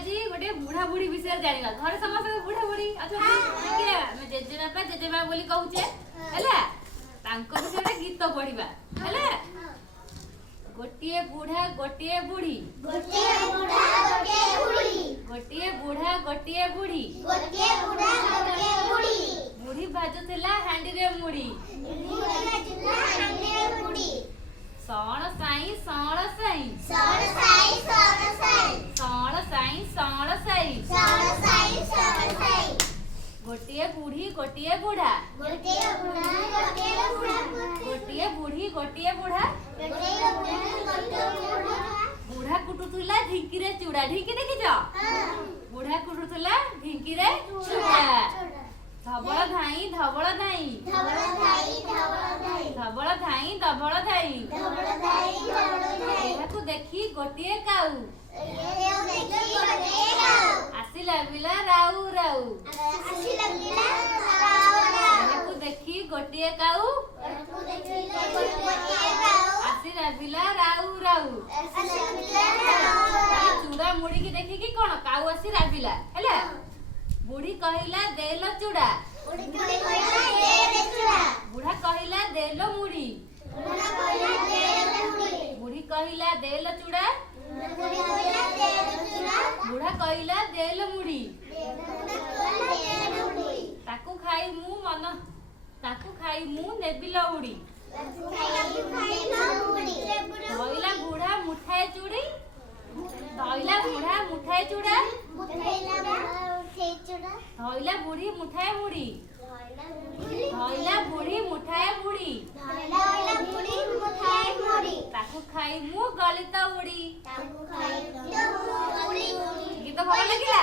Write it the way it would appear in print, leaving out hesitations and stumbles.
आज गोटे बुढ़ा बुढ़ी विषय जानिबा घर समस्त बुढ़ा बुढ़ी अच्छा देखिए हम जेजे बापा जेजे मां बोली कहूचे हैला तांको विषय गीत पढ़िबा हैला गोटिए बुढ़ा गोटिए बुढ़ी गोटिए बुढ़ा गोटिए बुढ़ी गोटिए बुढ़ा गोटिए बुढ़ी गोटिए बुढ़ा गोटिए बुढ़ी बुढ़ी भाजुथिला हांडी रे मुड़ी बुढ़ी भाजुथिला हांडी रे मुड़ी सण साई सण साई सण साई सण साई सण साई सण साई सण साई सण साई गोटिए बुढ़ी गोटिए बुढ़ा गोटिए बुढ़ा गोटिए बुढ़ा गोटिए बुढ़ी गोटिए बुढ़ा गोटिए बुढ़ा गोटिए बुढ़ा बुढ़ा कुटुथुला ढिंकी रे चूड़ा ढिंकी देखिଛ बुढ़ा कुटुथुला ढिंकी रे चूड़ा धबଳ धाई धबଳ धाई धबଳ धाई धबଳ धाई धबଳ धाई धबଳ धाई धबଳ धाई ଧବଳ धाई ଏହାକୁ ଦେଖି ଗୋଟିଏ କାଉ ଏ ଦେଖି ଗୋଟିଏ କାଉ ଆସିଲା ବିଲା ରାଉ ରାଉ ଆସି ଲାଗିଲା ରାଉ ରାଉ ଏହାକୁ ଦେଖି ଗୋଟିଏ କାଉ ଏହାକୁ ଦେଖି ଗୋଟିଏ କାଉ ଆସିଲା ବିଲା ରାଉ ରାଉ ଆସି ଲାଗିଲା ରାଉ ରାଉ ଚୂଡ଼ା ମୁଡିକି ଦେଖିକି କଣ କାଉ ଆସି ରାବିଲା ହେଲା बुढ़ी कहिला देलो चूड़ा बुढ़ी कहिला दे चूड़ा बुढ़ा कहिला देलो मुड़ी बुढ़ा कहिला दे मुड़ी बुढ़ी कहिला देलो चूड़ा बुढ़ी कहिला दे चूड़ा बुढ़ा कहिला देलो मुड़ी बुढ़ा कहिला दे मुड़ी ताकू खाई मु नेबिलो उड़ी ताकू खाई न मुड़ी धइला बुढ़ा मुठाए चूड़ी धइला बुढ़ा मुठाए चूड़ा मुठाइला मुठाए चूड़ा धइला बुढ़ी मुठाए मुड़ी धइला बुढ़ी मुठाए मुड़ी धइला बुढ़ी मुठाए मुड़ी ताकू खाई मु गलित उड़ी ताकू खाई न मुड़ी गीत ଭଲ ଲାଗିଲା